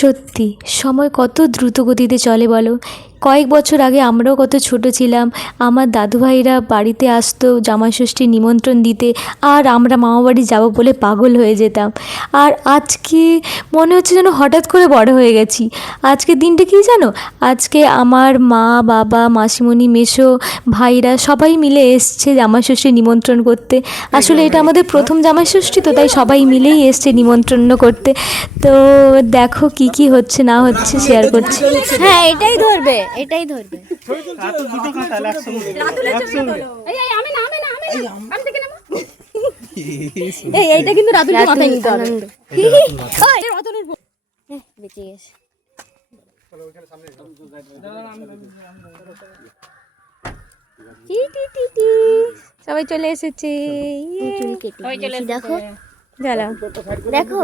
সত্যি সময় কত দ্রুত গতিতে চলে বলো। কয়েক বছর আগে আমরাও কত ছোট ছিলাম। আমার দাদুভাইরা বাড়িতে আসতো জামাইষষ্ঠীর নিমন্ত্রণ দিতে, আর আমরা মামাবাড়ি যাবো বলে পাগল হয়ে যেতাম। আর আজকে মনে হচ্ছে যেন হঠাৎ করে বড় হয়ে গেছি। আজকের দিনটা কী জানো, আজকে আমার মা বাবা মাসিমণি মেসো ভাইরা সবাই মিলে এসছে জামাইষষ্ঠীর নিমন্ত্রণ করতে। আসলে এটা আমাদের প্রথম জামাইষষ্ঠী, তো তাই সবাই মিলেই এসছে নিমন্ত্রণ করতে। তো দেখো কি কি হচ্ছে না হচ্ছে শেয়ার করছি। হ্যাঁ এটাই ধরবে, এটাই ধরবে। এইটা কিন্তু রাতুল মাথায় নিতে হবে। বেঁচে গেছে। সবাই চলে এসেছে। দেখো চলো দেখো,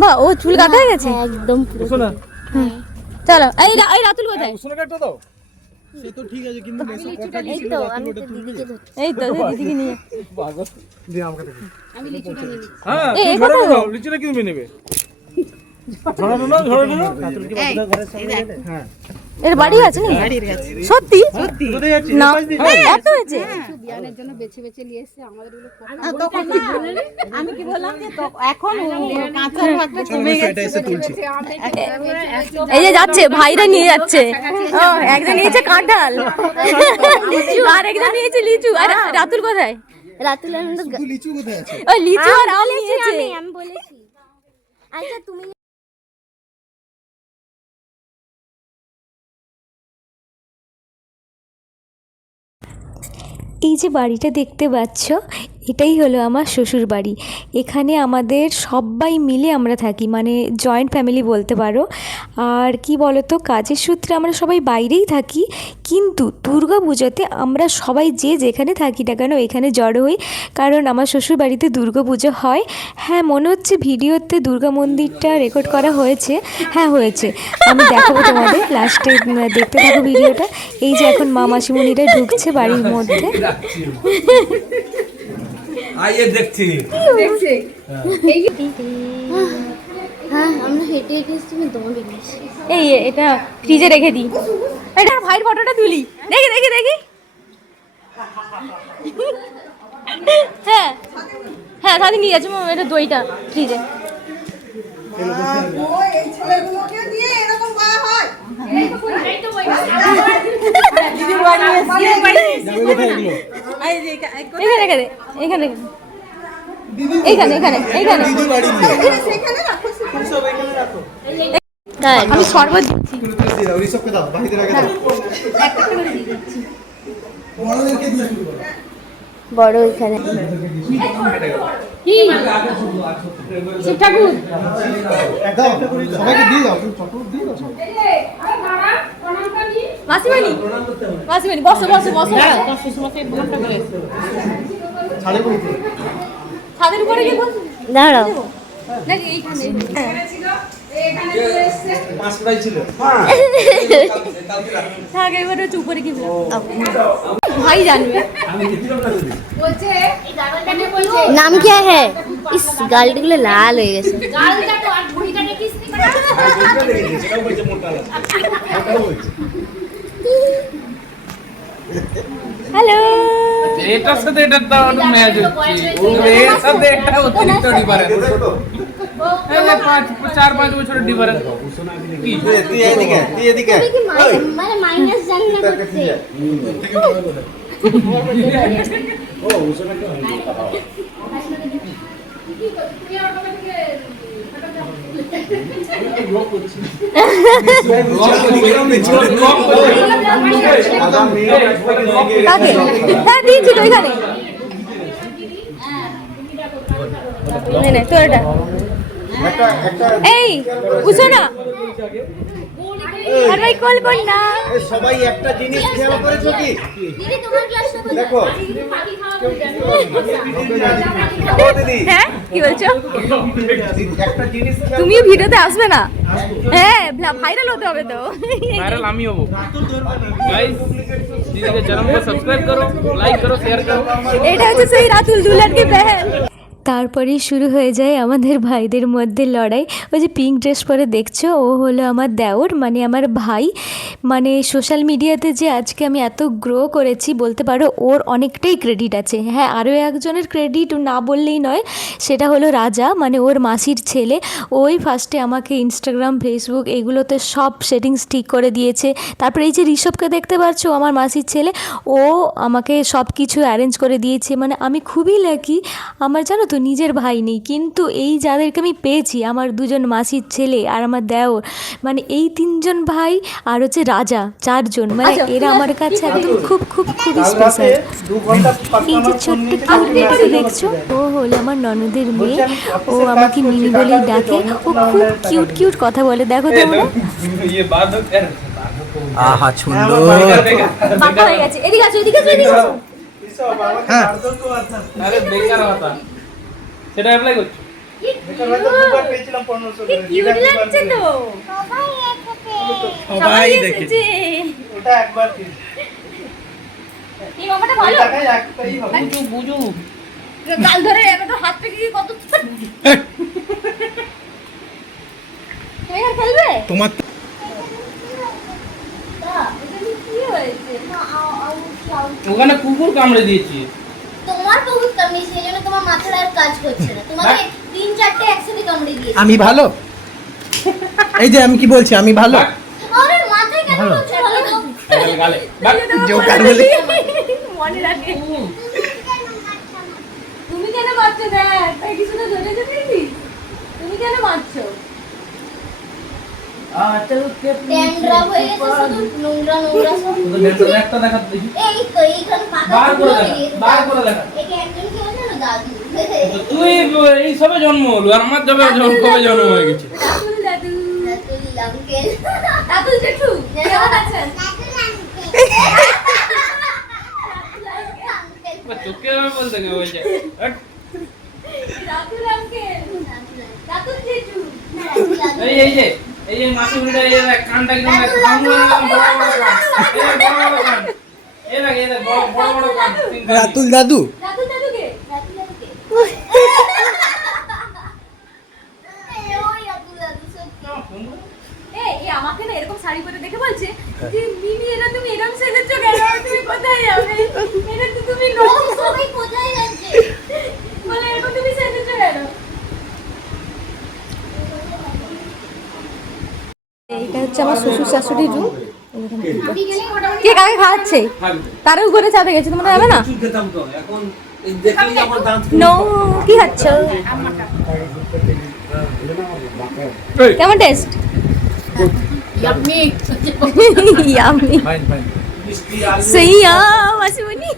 বা ও চুল কাটা হয়ে গেছে একদম চলো। এই রাতুল কোথায়? সে তো ঠিক আছে, কিন্তু এই তো আমি তো দিদিকে ধরছি। এই তো দিদিকে নিয়ে দিয়ে আমাকে দেখো। আমি লিচুটা নিয়ে নিচ্ছি। হ্যাঁ এই ধরে কথা নাও, লিচুটা কি তুমি নেবে? ধরে নাও, ধরে নাও। হ্যাঁ এর বাড়ি আছে না? সত্যি কোথায় যাচ্ছিস? না এত হয়েছে। বিয়ানের জন্য বেছে বেছে নিয়ে এসেছে আমাদের গুলো। আমি কি বললাম যে এখন কাঁচা ভাগটা কমে গেছে। এই যে যাচ্ছে ভাইরা নিয়ে যাচ্ছে। ও একজন নিয়েছে কাঁঠাল আর একজন নিয়েছে লিচু। আর রাতুল কোথায়? রাতুল আনন্দ লিচু কোথায় আছে? ও লিচু আর আম নিয়েছে। আমি বলেছি। আচ্ছা তুমি এই যে বাড়িটা দেখতে পাচ্ছ, এটাই হলো আমার শ্বশুর বাড়ি। এখানে আমাদের সবাই মিলে আমরা থাকি, মানে জয়েন্ট ফ্যামিলি বলতে পারো। আর কি বলতো, কাজের সূত্রে আমরা সবাই বাইরেই থাকি, কিন্তু দুর্গা পুজোতে আমরা সবাই যে যেখানে থাকি না কেন এখানে জড়ো হই, কারণ আমার শ্বশুর বাড়িতে দুর্গা পুজো হয়। হ্যাঁ মনে হচ্ছে ভিডিওতে দুর্গা মন্দিরটা রেকর্ড করা হয়েছে। হ্যাঁ হয়েছে, আমি দেখাবো তোমাদের, লাস্টে দেখতে থাকো ভিডিওটা। এই যে এখন মা মাসিমণিরা ঢুকছে বাড়ির মধ্যে। আইয়ে দেখছি। হ্যাঁ আমরা হেঁটে হেঁটে এসেছি, আমি দৌড়ে গেছি। এই এটা ফ্রিজে রেখে দিই। এটা ভাইয়ের ফটোটা তুলি, দেখি দেখি দেখি। হ্যাঁ হ্যাঁ সাথে নিয়ে যাচ্ছি এটা দইটা ফ্রিজে। এখানে রেখে দে, এখানে এইখানে এইখানে এইখানে আমি শরবত দিচ্ছি। ঋষভকে দাও, বাকিদের আগে দাও। বড়দেরকে দিয়ে শুরু করো। বড় এখানে শিব ঠাকুর দাও, সবাইকে দিয়ে দাও, তুমি চটপট দিয়ে দাও সব। মাসিমণি মাসিমণি বসো বসো বসো। ছাড়ে বলতে ছাদের উপরে গিয়ে বসো দাঁড়াও। নাকি এইখানে? পাঁচ প্রাইজ ছিল। থাক এবারে হচ্ছে উপরে কি ভাই জানবে। বলছে নাম কি है? इस গালগুলো লাল হয়ে গেছে। গালটা তো আর ভুঁড়িটাকে কিস নি করা। সেটাও বলছে মোটা লাল। সেটাও বলছে। হ্যালো এটার সাথে এটার তো একটু ম্যাচ হচ্ছে, এর সাথে এটা অতিরিক্ত ডিফারেন্স। এই যে 4-5 বছরের ডিফারেন্স। তুই এদিকে, তুই এদিকে। তুমি কি মানে মাইনাস জানি না করতে। ও উসনা কি কাকে? হ্যাঁ দিয়েছি তো এখানে। নে নে তোর এটা। এই বুঝো না আর ভাই কল কর না। সবাই একটা জিনিস খেয়াল করেছো কি? দিদি তোমার ক্লাসটা কোথায়? দেখো দিদি, হ্যাঁ কি বলছো? একটা জিনিস খেয়াল তুমিও ভিডিওতে আসবে না? হ্যাঁ ভাইরাল হতে হবে তো। वायरल हम ही हो गाइस। दीदी के चैनल को सब्सक्राइब करो, लाइक करो, शेयर करो। এটা হচ্ছে সেই রাতুল দুলার की बहन। তারপরেই শুরু হয়ে যায় আমাদের ভাইদের মধ্যে লড়াই। ওই যে পিঙ্ক ড্রেস পরে দেখছো, ও হলো আমার দেওর, মানে আমার ভাই। মানে সোশ্যাল মিডিয়াতে যে আজকে আমি এত গ্রো করেছি বলতে পারো ওর অনেকটাই ক্রেডিট আছে। হ্যাঁ, আরও একজনের ক্রেডিট না বললেই নয়, সেটা হলো রাজা, মানে ওর মাসির ছেলে। ওই ফার্স্টে আমাকে ইনস্টাগ্রাম, ফেসবুক এগুলোতে সব সেটিংস ঠিক করে দিয়েছে। তারপরে এই যে ঋষভকে দেখতে পাচ্ছ, আমার মাসির ছেলে, ও আমাকে সব কিছু অ্যারেঞ্জ করে দিয়েছে। মানে আমি খুবই লাকি, আমার জানো তো নিজের ভাই নেই, কিন্তু এই যাদেরকে আমি পেয়েছি, আমার দুজন মাসির ছেলে আর আমার দেওর, মানে এই তিনজন ভাই আর হচ্ছে রাজা, চারজন, মানে এরা আমার কাছে একদম খুব খুব খুবই স্পেশাল। এই যে ছোট্ট কিউট বেটাকে দেখছো, ও হলো আমার ননদের মেয়ে। ও আমাকে মিনি বলেই ডাকে। ও খুব কিউট কিউট কথা বলে, দেখো তোমরা। ये बात तो कर আহা সুন্দর। বাবা হয়ে গেছে, এদিকে আসো, এদিকে আসো, এদিকে আসো। হ্যাঁ अरे बेकार होता সেটা অ্যাপ্লাই করছো কিউট লাগছে তো। সবাই দেখেছে। ওটা একবার কি এই মামাটা ভালো, বুঝু বুঝু গাল ধরে এত হাত থেকে কত খেলবে। তোমার কি হয়েছে? ওখানে কুকুর কামড়ে দিয়েছি তোমার বহুত কামড়ে, সেই জন্য তোমার মাথার আর কাজ করছে না। তোমাকে 3-4টে একসাথে কামড়ে দিয়েছে। আমি ভালো, এই যে আমি কি বলছি, আমি ভালো। আরে মাথায় কেন করছো? ভালো তো। গালে গালে বাট জোকার বলে মনে রাখে। তুমি কেন মারছো? দেখ তাই কিছু না ধরে যেতে। তুমি কেন মারছো? ট্যান্ড্রাম হয়ে গেছে, শুধু নোংরা নোংরা সব। তোদের একটা দেখা দেখি এই তো এইখানে পাতা বার করে পুরো দেখা বেরিয়ে গেছে। বার করে দেখা একে একজন কি হলো জানো? দাদু। তুই এই সবে জন্ম হলো আর আমার জবে কবে জন্ম হয়ে গেছে দাদু দাদু দাদুল আঙ্কেল। দাদু জেঠু কেমন আছেন? তোকে আমি বলতে কে বলছে দাদু আঙ্কেল, দাদু জেঠু। এই যে মাসি উল্টা এই দেখ কানটা একদম বড় কান এই দেখ বড় কান রাতুল দাদু। দাদু দাদুকে ওই দাদু দাদু সত্যি। এই আমাকে না এরকম শাড়ি পরে দেখে বলছে যে মিমি এটা তুমি এরকম সেজেছো কেন? তুমি কোথায় যাবে? এটা তো তুমি ও সবাই কোথায় যাচ্ছে? বলে এরকম তুমি সেজেছো কেন? এইটা হচ্ছে আমার শ্বশুর শাশুড়ির রুম। কে কাকে খাওয়াচ্ছে? তারও ঘরে চাপে গেছে, তোমরা যাবে না? এখন দেখলি আমার দাঁত নো, কি খাচ্ছ? কেমন taste? Yummy yummy fine fine সইয়া মাসিমণি।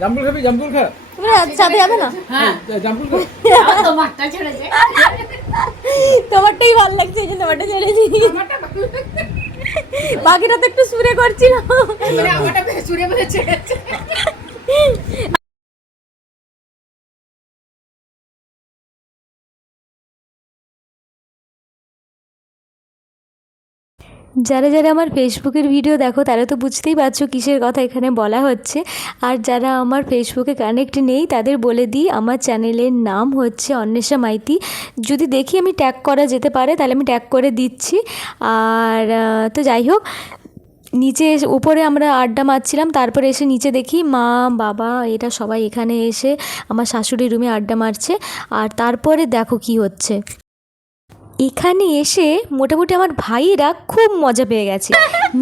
জাম্বুল খাবি জাম্বুল খা তোমরা সাথে যাবে না? জাম্বুল খা তোমারটা ছেড়েছে তোমারটাই ভালো লাগছে, এই জন্য তোমারটা চলেছি। বাকিটা তো একটু সুরে করছিল। আমারটা সুরে বলে ছেড়েছে। যারা যারা আমার ফেসবুকের ভিডিও দেখো তারা তো বুঝতেই পারছো কিসের কথা এখানে বলা হচ্ছে। আর যারা আমার ফেসবুকে কানেক্ট নেই তাদের বলে দিই, আমার চ্যানেলের নাম হচ্ছে অন্বেষা মাইতি। যদি দেখি আমি ট্যাগ করা যেতে পারে তাহলে আমি ট্যাগ করে দিচ্ছি। আর তো যাই হোক, নিচে উপরে আমরা আড্ডা মারছিলাম, তারপরে এসে নিচে দেখি মা বাবা এরা সবাই এখানে এসে আমার শাশুড়ির রুমে আড্ডা মারছে। আর তারপরে দেখো কি হচ্ছে, এখানে এসে মোটামুটি আমার ভাইয়েরা খুব মজা পেয়ে গেছে।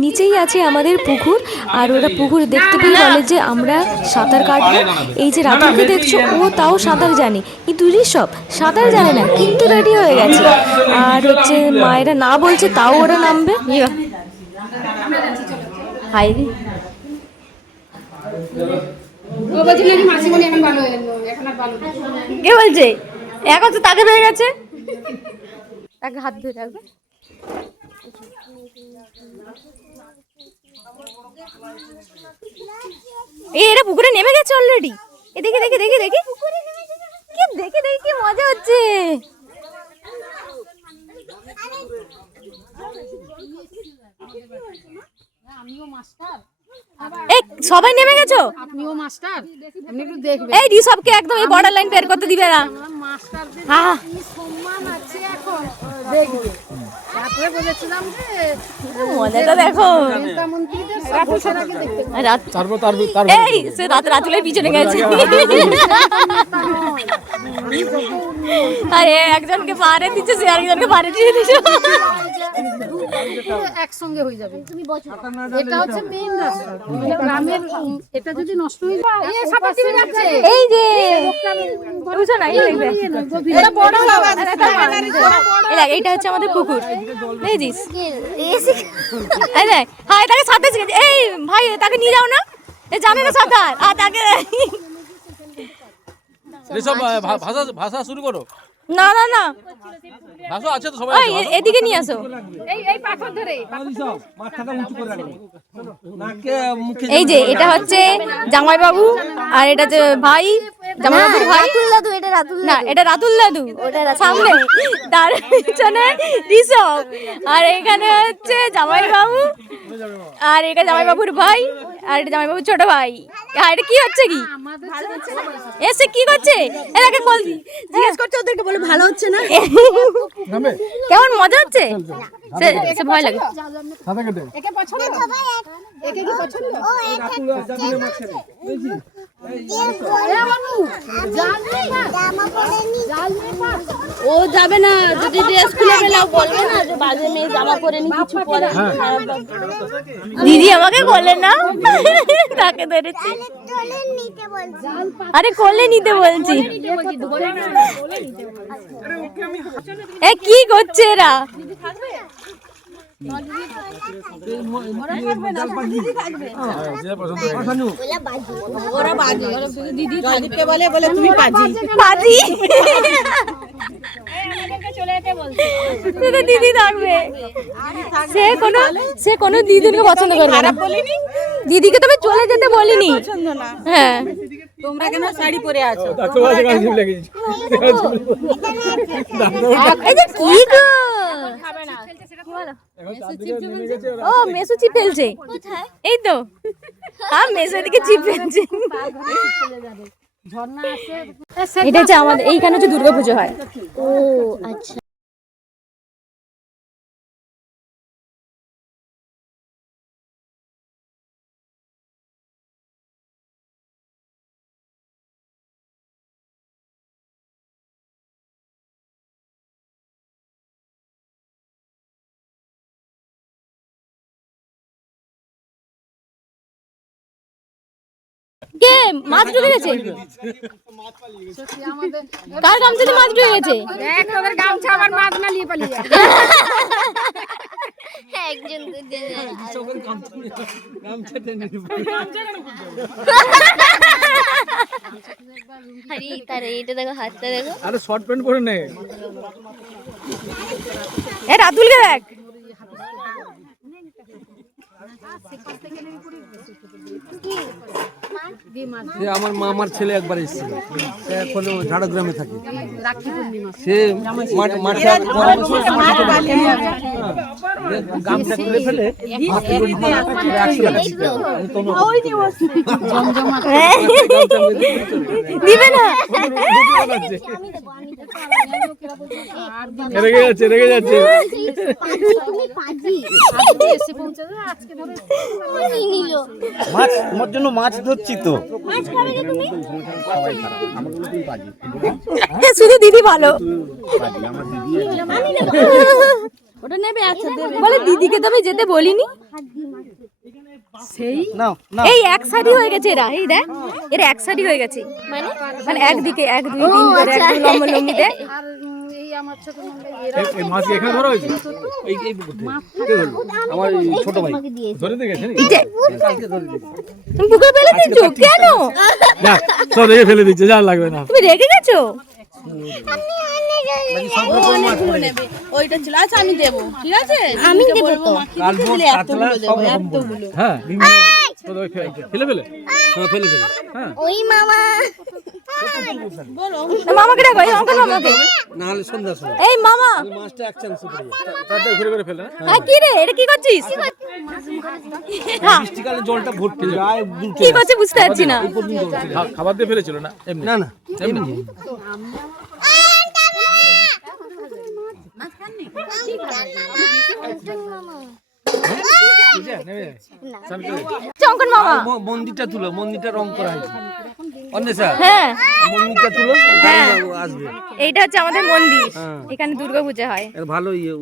নিচেই আছে আমাদের পুকুর, আর ওরা পুকুর দেখতে পেয়ে বলে যে আমরা সাঁতার কাটবো। এই যে রাতুলকে দেখছো, ও তাও সাঁতার জানে, কিন্তু ঋষভ সাঁতার জানে না, কিন্তু রেডি হয়ে গেছে। আর হচ্ছে মায়েরা না বলছে তাও ওরা নামবে। হাই ও বলছিল যে মাসিমণি এখন ভালো হয়ে গেল, এখন আর ভালো না। কে বলছে? এখন তো তাকে পেয়ে গেছে, তাকে হাত ধরে রাখবে। এরা পুকুরে নেমে গেছে অলরেডি। এ দেখে দেখে দেখে দেখে কি দেখে দেখে কি মজা হচ্ছে। আমিও মাস্টার এই সবাই নেমে গেছো? আপনিও মাস্টার, আপনি একটু দেখবেন। এই ঋষভকে একদম এই বর্ডার লাইন বের করতে দিবে না। মাস্টারদের হ্যাঁ কি সম্মান আছে এখন দেখবে। তারপরে বলেছিলাম যে মজাটা দেখো। নেতা মন্ত্রীদের সব বছর আগে দেখতে পাবো। রাত এই সে রাতুলের পিছনে গেছে। আরে একজনকে পারে দিচ্ছে, সে আরেকজনকে পারে দিয়ে দিচ্ছে। একসঙ্গে হয়ে যাবে। এটা হচ্ছে মেইন রাস্তা, মানে গ্রামের এটা যদি নষ্ট হয়ে যায় এই সাপোর্ট টিভি যাচ্ছে। এই যে বুঝছো না, এই দেখবে এটা বড় এই দেখ, এইটা হচ্ছে আমাদের পুকুর, বুঝছিস? এই দেখ, হ্যাঁ তাকে সাথে শিখেছে। এই ভাই তাকে নিয়ে যাও না, এ জানে না সাঁতার। আর তাকে এসব ভাষা শুরু করো। না না না, ভাষা আছে তো সবাই। ওই এদিকে নিয়ে আসো। এই পাথর ধরে মাথাটা উঁচু করে রাখো নাকে মুখে এই যে এটা হচ্ছে জামাইবাবু, আর এটা যে ভাই, জামাইবাবুর ভাই। দাদু, এটা রাতুল না, এটা রাতুল দাদু, সামনে তার পিছনে ঋষভ, আর এখানে হচ্ছে জামাইবাবু, আর এটা জামাইবাবুর ভাই, আর এটা জামাইবাবুর ছোট ভাই। আর এটা কি হচ্ছে কি এসে কি করছে? এটাকে কল জিজ্ঞেস করছে ওদেরকে, বলে ভালো হচ্ছে না, কেমন মজা হচ্ছে? সে ভয় লাগে। একে পছন্দ, একে কি পছন্দ? ও যাবে না, যদি ড্রেস খুলে ফেলাও বলবে না যে বাজে মেয়ে জামা পরে নি, কিছু পরে নি, খারাপ লাগবে। দিদি আমাকে বলে না, তাকে ধরেছি। আরে কোলে নিতে বলছি। এ কি করছে এরা? দিদিকে বলে তুমি পাজি। পাজি দিদি থাকবে, সে কোনো দিদিকে পছন্দ করবে না। দিদিকে তো আমি চলে যেতে বলিনি। হ্যাঁ, তোমরা কেন শাড়ি পরে আছো? এই যে কি গো, ও মেসু চিপ ফেলছে। এই তো হ্যাঁ, মেসু এদিকে চিপ ফেলছে। এটা হচ্ছে আমাদের এইখানে হচ্ছে দুর্গাপুজো হয়। ও আচ্ছা। কে মাছ ঢুকে গেছে? কার গামছাতে মাছ ঢুকে গেছে? দেখ তোদের গামছা আবার মাছ না নিয়ে পালিয়ে যায়। একজন আরে তার এইটা দেখো, হাতটা দেখো। আরে শর্ট প্যান্ট পরে নে। এ রাতুলকে দেখ। সে আমার মামার ছেলে একবার এসেছিল, সে এখন ঝাড়গ্রামে থাকে। সে গামছা খুলে ফেলে দিবে না। রেগে যাচ্ছে, রেগে যাচ্ছে। মাছ তোমার জন্য মাছ ধরছি তো। শুধু দিদি ভালো ওটা নেবে? আচ্ছা দেবে। বলে দিদিকে তো আমি যেতে বলিনি। সেই নাও নাও। এই এক সাইডি হয়ে গেছে এরা, এই দেখ এরা এক সাইডি হয়ে গেছে, মানে একদিকে 1 2 3 করে একদম লম্বা লম্বিতে। আর এই আমার ছোট নন্দ এই মাছ এখানে ধরা হয়েছে। এই এই পুকুর থেকে। কে ধরলো? আমার এই ছোট ভাই ধরে দিয়ে গেছে। ইটে কালকে ধরে দিয়েছে। তুমি পুকুরে ফেলে দিয়েছো কেন? না, সব রেখে ফেলে দিচ্ছে, যা লাগবে না। তুমি রেগে গেছো? ওইটা ছিল। আচ্ছা আমি দেবো, ঠিক আছে? আমি দেব তো। কালবো কাতলা সব রকম বলবো। হ্যাঁ, ফেলে ফেলে। হ্যাঁ ফেলে ফেলে। ওই মামা মামাকে ডাকো, এই অঙ্কন মামাকে। না হলে সন্ধ্যার সময় এই মামা মাছটা এক চান্সে পড়ে যায়। তাদের ঘুরে ঘুরে ফেলে না হ্যাঁ কি রে এটা কি করছিস বৃষ্টিকালে জলটা ভর্তি গায়ে দুটো কি করছিস বুঝতে পারছি না খাবার দিয়ে ফেলেছিল না এমনি না না এমনি চঙ্কন মামা মন্দিরটা তুলো, মন্দিরটা রং করা হয়েছে অন্বেষা, হ্যাঁ মন্দিরটা তুলো তাহলে আসবে। এইটা হচ্ছে আমাদের মন্দির হ্যাঁ। এখানে দুর্গাপূজা হয় এর ভালো ইয়ে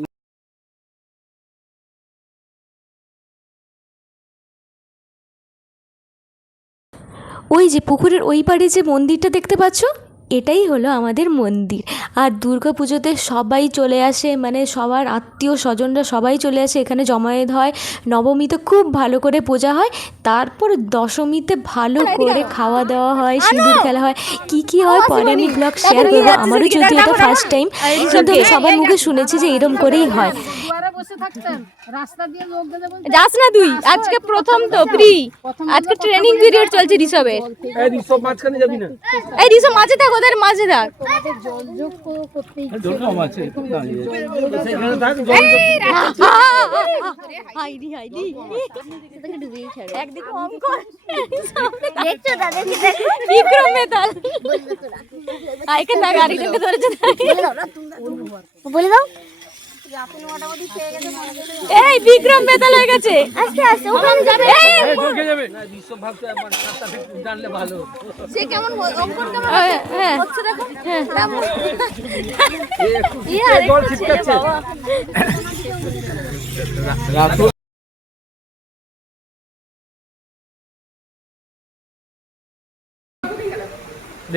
ওই যে পুকুরের ওই পাড়ে যে মন্দিরটা দেখতে পাচ্ছ, এটাই হলো আমাদের মন্দির। আর দুর্গা পুজোতে সবাই চলে আসে, মানে সবার আত্মীয় স্বজনরা সবাই চলে আসে, এখানে জমায়েত হয়। নবমীতে খুব ভালো করে পূজা হয়, তারপর দশমীতে ভালো করে খাওয়া দাওয়া হয়, সিঁদুর খেলা হয়, কি হয় পরে আমি ব্লগ শেয়ার করবো। আমারও যদি এটা ফার্স্ট টাইম, কিন্তু সবার মুখে শুনেছি যে এরম করেই হয়। দুয়ারে বসে থাকতেন, রাস্তা দিয়ে লোক যেতে বলতে যাস না তুই, আজকে প্রথম তো ফ্রি, আজকে ট্রেনিং পিরিয়ড চলছে ঋষভের। এই ঋষভ মাঝখানে যাবি না, এই ঋষভ মাঝে থাক, ওদের মাঝে থাক। জলযোগ করতেই জল কম আছে সেখানে থাক জল হাইরি হাইরি একদিকে অঙ্কন দেখছো তাদেরকে বিক্রম মেতাল আইকে না গাড়িটাকে ধরেছে বলে দাও এই বিক্রম মেতাল হয়ে গেছে আস্তে আস্তে ওখানে যাবে জল খেয়ে যাবে না ঋষভ ভাবছে একবার সাতটা থেকে জানলে ভালো। সে কেমন অঙ্কন কেমন হচ্ছে দেখো জল ছিটকাচ্ছে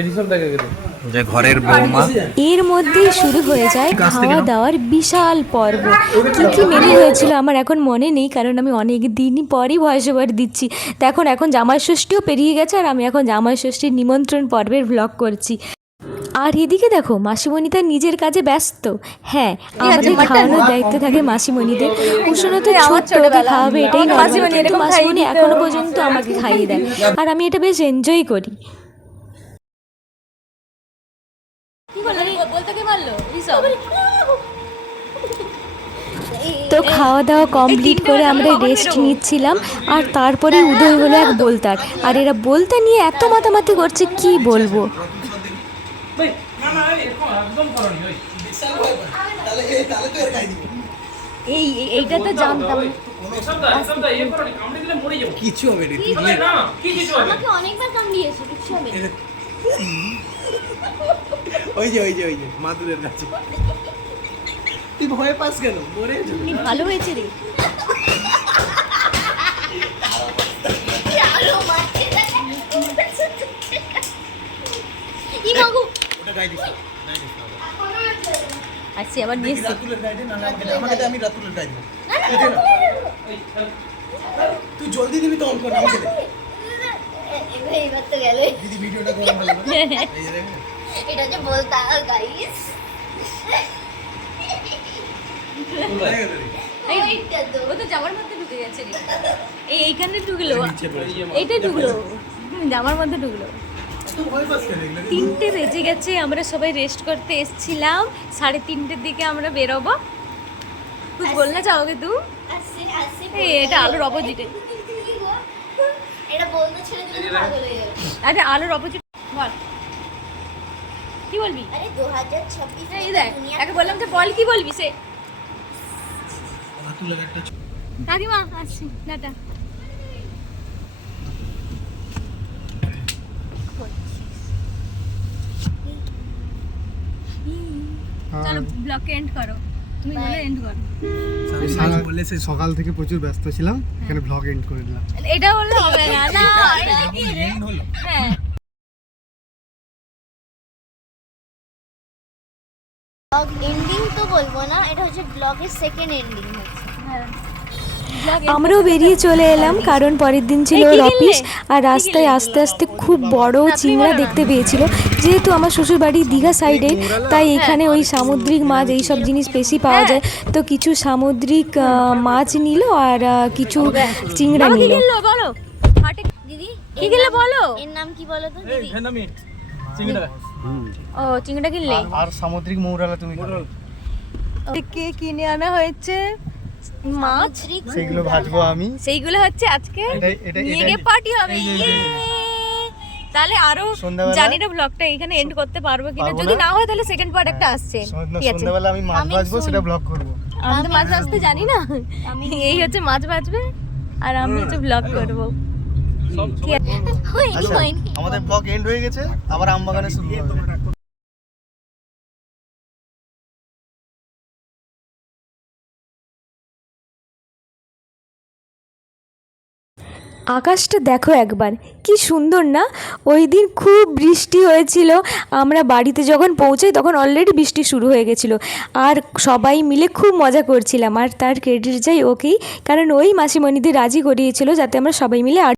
ঋষভ দেখা গেছে যে ঘরের বৌমা এর মধ্যেই শুরু হয়ে যায় খাওয়া দাওয়ার বিশাল পর্ব। কি মেনু হয়েছিল আমার এখন মনে নেই, কারণ আমি অনেক দিনই পরই ভয়েস ওভার দিচ্ছি। দেখুন এখন জামাই ষষ্ঠীও পেরিয়ে গেছে, আর আমি এখন জামাই ষষ্ঠীর নিমন্ত্রণ পর্বের ভ্লগ করছি। আর এদিকে দেখো মাসিমণি তার নিজের কাজে ব্যস্ত। হ্যাঁ, আমাদের খাওয়ানোর দায়িত্ব থাকে মাসিমণিদের। উষ্ণ তো ছোট্ট, ওকে খাওয়াবে এটাই নর্মাল, কিন্তু মাসিমণি এখনো পর্যন্ত আমাকে খাইয়ে দেয়, আর আমি এটা বেশ এনজয় করি। তো খাওয়া দাওয়া কমপ্লিট করে আমরা রেস্ট নিচ্ছিলাম, আর তারপরে উদয় হলো এক বোলতার। আর এরা বোলতা নিয়ে এত মাতামাতি করছে কি বলবো। না না এরকম একদম করনি ওই এইটা তো জানতাম সব দা ইয়ে করনি, কামড়ে দিলে মরে যাবো। কিছু হবে রে তুই না কি কিছু হবে আমাকে অনেকবার কামড়িয়েছে কিছু হবে না। ওই যে মাদুরের কাছে তুই ভয় পাস কেন মরে যাবি। ভালো হয়েছে রে ই মাগু ওটা গাই দিস আসছি আবার নিয়ে এসছি রাতুলের গাই দে না আমাকে দে আমি রাতুলের গাই দেব তুই জলদি দিবি তো অন কর আমাকে দে এইবার তো গেল দিদি ভিডিওটা গরম হলো না এই রে এটা যে বলতা গাইস এইটা তো ও তো জামার মধ্যে ঢুকে গেছে রে এইখানে ঢুকলো এইটাই ঢুকলো জামার মধ্যে ঢুকলো তুই ভয় পাস কেন এগুলো 3টে বেজে গেছে, আমরা সবাই রেস্ট করতে এসেছিলাম, 3:30টার দিকে আমরা বেরোবো। कुछ बोलना चाहोगे तुम? আসছে আসছে এটা আলোর অপোজিটে, এটা বলতে ছেড়ে দিলে পাগল হয়ে যাবে। আরে আলোর অপোজিট বল কি বলবি? আরে 2026 এই দেখ একে বললাম যে বল কি বলবি সে রাতুলের একটা কাকিমা আসছি টাটা। চলো ব্লগ এন্ড করো, তুমি বলে এন্ড করো। বলে সে সকাল থেকে প্রচুর ব্যস্ত ছিলাম, এখানে ব্লগ এন্ড করে দিলাম। এটা বললে হবে না, না হ্যাঁ ব্লগ এন্ডিং তো বলবো না, এটা হচ্ছে ব্লগের সেকেন্ড এন্ডিং হচ্ছে। আমরাও বেরিয়ে চলে এলাম, কারণ পরের দিন ছিল ওর অফিস। আর রাস্তায় আস্তে আস্তে খুব বড় চিংড়া দেখতে পেয়েছিল। যেহেতু আমার শ্বশুর বাড়ি দীঘা সাইডে, তাই এখানে ওই সামুদ্রিক মাছ এইসব জিনিস বেশি পাওয়া যায়। তো কিছু সামুদ্রিক মাছ নিল আর কিছু চিংড়া নিল। বলো দিদি কি গেলে বলো, এর নাম কি বলো তো দিদি? ভেনামি চিংড়া ও চিংড়িটা কিনলে? আর সামুদ্রিক মৌরালা তুমি খাবে। কে কিনে আনা হয়েছে মাছ, সেগুলো ভাজবো আমি। সেইগুলো হচ্ছে আজকে এটা- নিয়ে গিয়ে পার্টি হবে। ইয়ে! তাহলে আরো সন্ধ্যাবেলা- জানি না ব্লগটা এখানে এন্ড করতে পারবো কিনা, যদি না হয় তাহলে সেকেন্ড পার্ট একটা আসছে। ঠিক আছে, সন্ধ্যাবেলা আমি মাছ ভাজবো, সেটা ব্লগ করবো। আমি তো মাছ ভাজতে জানি না, এই হচ্ছে মাছ ভাজবে আর আমি হচ্ছে ব্লগ করবো। ঠিক আছে, আচ্ছা, আমাদের ব্লগ এন্ড হয়ে গেছে, আবার আমবাগানে শুরু হবে। আকাশটা দেখো একবার, কি সুন্দর না? ওই দিন খুব বৃষ্টি হয়েছিল, আমরা বাড়িতে যখন পৌঁছাই তখন অলরেডি বৃষ্টি শুরু হয়ে গেছিলো, আর সবাই মিলে খুব মজা করছিলাম। আর তার ক্রেডিট যাই ওকেই, কারণ ওই মাসিমণিদের রাজি করিয়েছিল যাতে আমরা সবাই মিলে